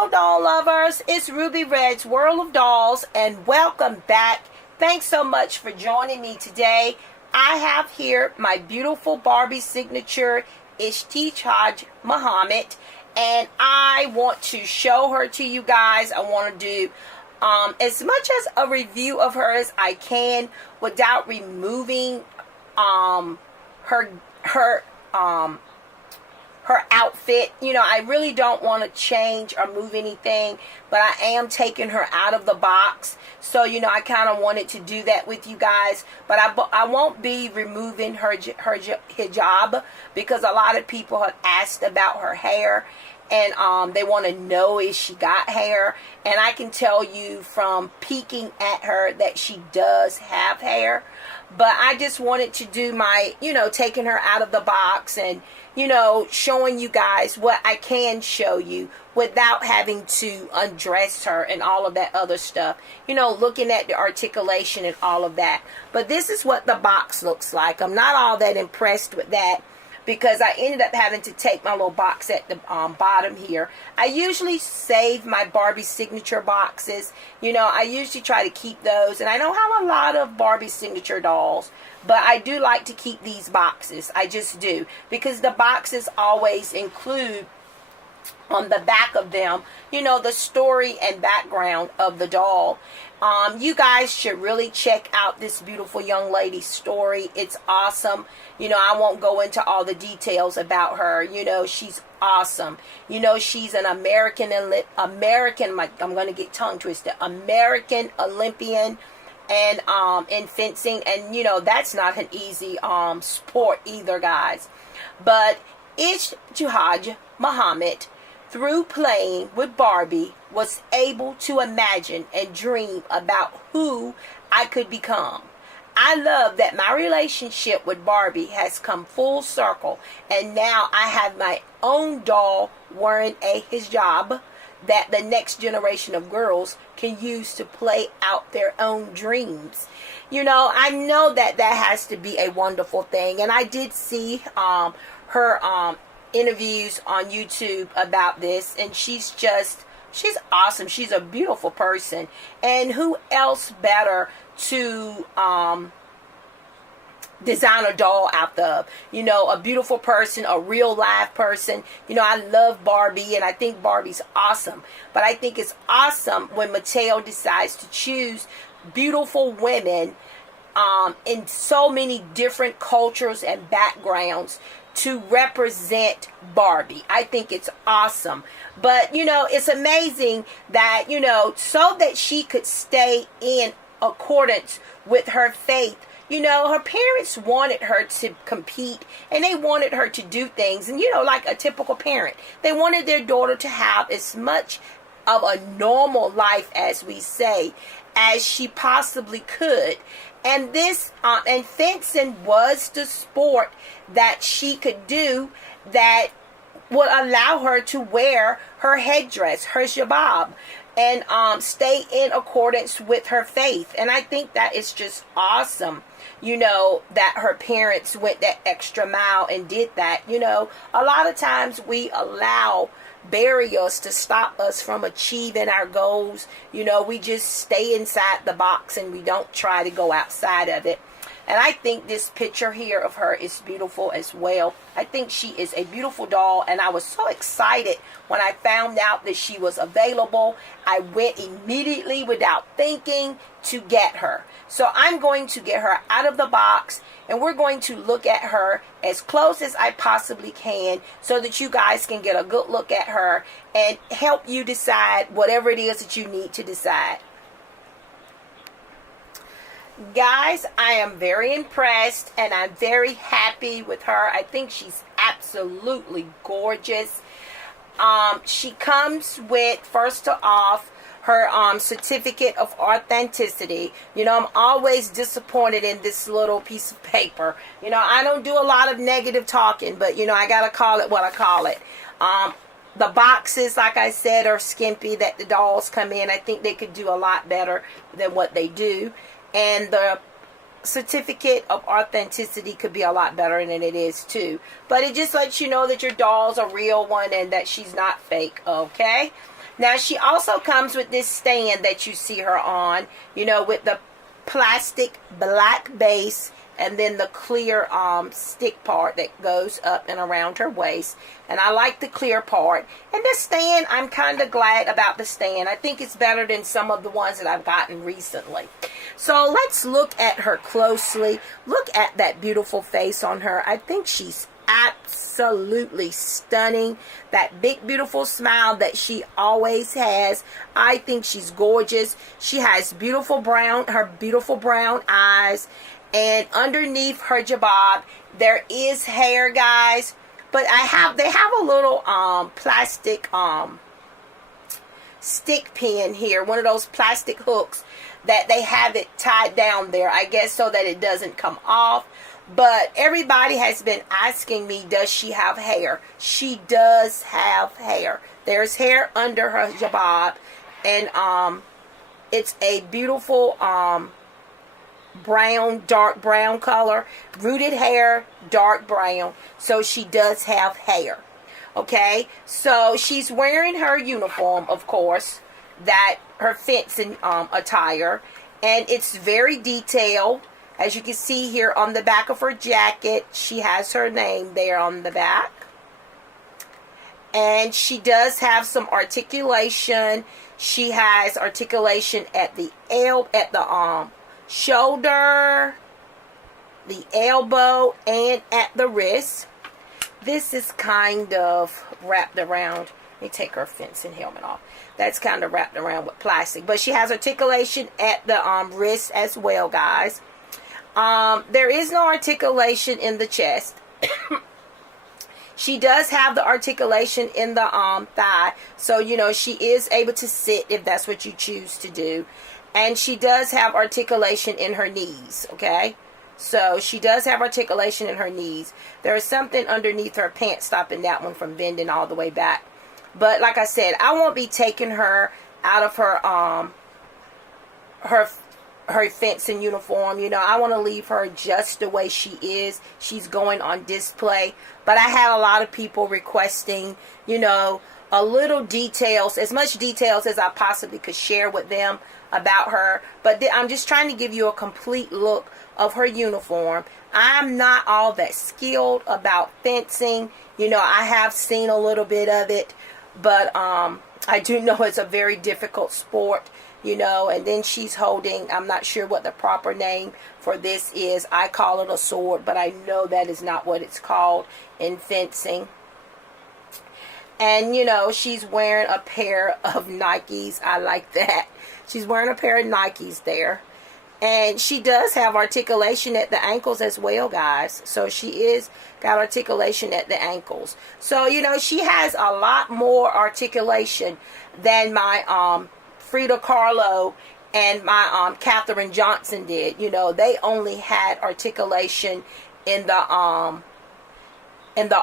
Hello, doll lovers. It's Ruby Red's World of Dolls, and welcome back. Thanks so much for joining me today. I have here my beautiful Barbie signature, Ibtihaj Muhammad, and I want to show her to you guys. I want to do as much as a review of her as I can without removing her outfit. You know, I really don't want to change or move anything, but I am taking her out of the box. So, you know, I kind of wanted to do that with you guys, but I won't be removing her hijab, because a lot of people have asked about her hair, and they want to know if she got hair. And I can tell you from peeking at her that she does have hair. But I just wanted to do my, you know, taking her out of the box and, you know, showing you guys what I can show you without having to undress her and all of that other stuff. You know, looking at the articulation and all of that. But this is what the box looks like. I'm not all that impressed with that, because I ended up having to take my little box at the bottom here. I usually save my Barbie signature boxes. You know, I usually try to keep those. And I don't have a lot of Barbie signature dolls, but I do like to keep these boxes. I just do. Because the boxes always include on the back of them, you know, the story and background of the doll. You guys should really check out this beautiful young lady's story. It's awesome. You know, I won't go into all the details about her. You know, she's awesome. You know, she's an American, I'm going to get tongue twisted, American Olympian, and in fencing. And, you know, that's not an easy sport either, guys. But Ibtihaj Muhammad, through playing with Barbie, was able to imagine and dream about who I could become. I love that my relationship with Barbie has come full circle, and now I have my own doll wearing a hijab that the next generation of girls can use to play out their own dreams. You know, I know that that has to be a wonderful thing, and I did see her interviews on YouTube about this, and she's awesome. She's a beautiful person, and who else better to design a doll out of? You know, a beautiful person, a real live person. You know, I love Barbie, and I think Barbie's awesome, but I think it's awesome when Mattel decides to choose beautiful women in so many different cultures and backgrounds to represent Barbie. I think it's awesome. But, you know, it's amazing that, you know, so that she could stay in accordance with her faith. You know, her parents wanted her to compete, and they wanted her to do things. And, you know, like a typical parent, they wanted their daughter to have as much of a normal life, as we say, as she possibly could. And this, and fencing was the sport that she could do that would allow her to wear her headdress, her hijab, and stay in accordance with her faith. And I think that is just awesome, you know, that her parents went that extra mile and did that. You know, a lot of times we allow barriers to stop us from achieving our goals. You know, we just stay inside the box and we don't try to go outside of it. And I think this picture here of her is beautiful as well. I think she is a beautiful doll, and I was so excited when I found out that she was available. I went immediately without thinking to get her. So I'm going to get her out of the box, and we're going to look at her as close as I possibly can so that you guys can get a good look at her and help you decide whatever it is that you need to decide. Guys, I am very impressed, and I'm very happy with her. I think she's absolutely gorgeous. She comes with, first off, her certificate of authenticity. You know, I'm always disappointed in this little piece of paper. You know, I don't do a lot of negative talking, but, you know, I got to call it what I call it. The boxes, like I said, are skimpy that the dolls come in. I think they could do a lot better than what they do. And the certificate of authenticity could be a lot better than it is too. But it just lets you know that your doll's a real one and that she's not fake, okay? Now, she also comes with this stand that you see her on, you know, with the plastic black base and then the clear stick part that goes up and around her waist. And I like the clear part. And the stand, I'm kind of glad about the stand. I think it's better than some of the ones that I've gotten recently. So let's look at her closely. Look at that beautiful face on her. I think she's absolutely stunning. That big beautiful smile that she always has. I think she's gorgeous. She has beautiful brown eyes. And underneath her jabab, there is hair, guys. But they have a little plastic stick pin here, one of those plastic hooks that they have it tied down there, I guess, so that it doesn't come off. But everybody has been asking me, does she have hair? She does have hair. There's hair under her jabab, and it's a beautiful brown, dark brown color, rooted hair, dark brown. So she does have hair. Okay, so she's wearing her uniform, of course, that her fencing attire, and it's very detailed. As you can see here on the back of her jacket, she has her name there on the back. And she does have some articulation. She has articulation at the shoulder, the elbow, and at the wrist. This is kind of wrapped around. Let me take her fencing helmet off. That's kind of wrapped around with plastic. But she has articulation at the wrist as well, guys. There is no articulation in the chest. She does have the articulation in the thigh. So, you know, she is able to sit if that's what you choose to do. And she does have articulation in her knees, okay? So she does have articulation in her knees. There is something underneath her pants stopping that one from bending all the way back. But like I said, I won't be taking her out of her fencing uniform. You know, I want to leave her just the way she is. She's going on display. But I had a lot of people requesting, you know, a little details, as much details as I possibly could share with them about her. But I'm just trying to give you a complete look of her uniform. I'm not all that skilled about fencing. You know, I have seen a little bit of it, but I do know it's a very difficult sport, you know. And then she's holding, I'm not sure what the proper name for this is. I call it a sword, but I know that is not what it's called in fencing. And, you know, she's wearing a pair of Nikes. I like that. She's wearing a pair of Nikes there. And she does have articulation at the ankles as well, guys. So she is got articulation at the ankles. So, you know, she has a lot more articulation than my Frida Kahlo and my Katherine Johnson did. You know, they only had articulation in the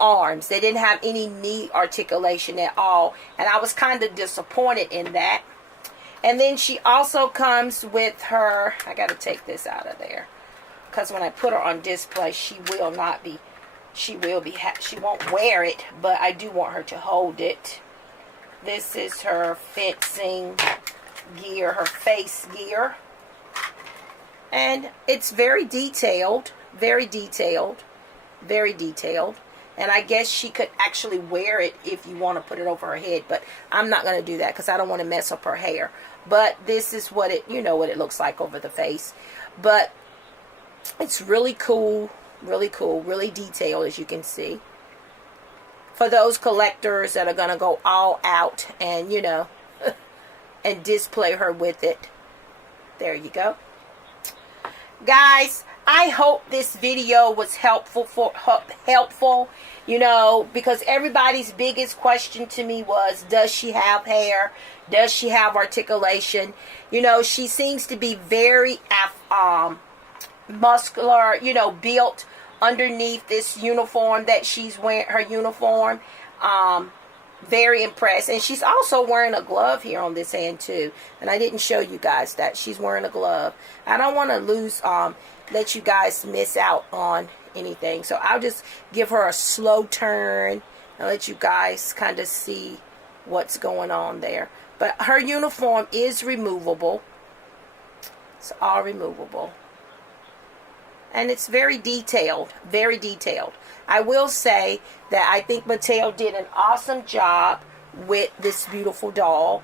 arms. They didn't have any knee articulation at all. And I was kind of disappointed in that. And then she also comes with her, I got to take this out of there, because when I put her on display, she won't wear it, but I do want her to hold it. This is her fencing gear, her face gear. And it's very detailed, very detailed, very detailed. And I guess she could actually wear it if you want to put it over her head. But I'm not going to do that because I don't want to mess up her hair. But this is what it, you know, what it looks like over the face. But it's really cool, really cool, really detailed, as you can see. For those collectors that are going to go all out and, you know, and display her with it. There you go. Guys, I hope this video was helpful, you know, because everybody's biggest question to me was, does she have hair? Does she have articulation? You know, she seems to be very muscular, you know, built underneath this uniform that she's wearing, her uniform. Very impressed. And she's also wearing a glove here on this hand too. And I didn't show you guys that she's wearing a glove. I don't want to let you guys miss out on anything. So I'll just give her a slow turn and let you guys kind of see what's going on there. But her uniform is removable. It's all removable. And it's very detailed. Very detailed. I will say that I think Mattel did an awesome job with this beautiful doll.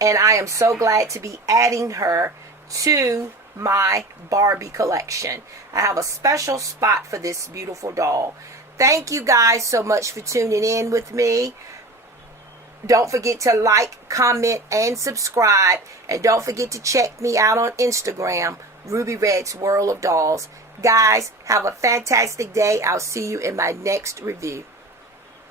And I am so glad to be adding her to my Barbie collection. I have a special spot for this beautiful doll. Thank you guys so much for tuning in with me. Don't forget to like, comment, and subscribe. And don't forget to check me out on Instagram, Ruby Red's World of Dolls. Guys, have a fantastic day. I'll see you in my next review.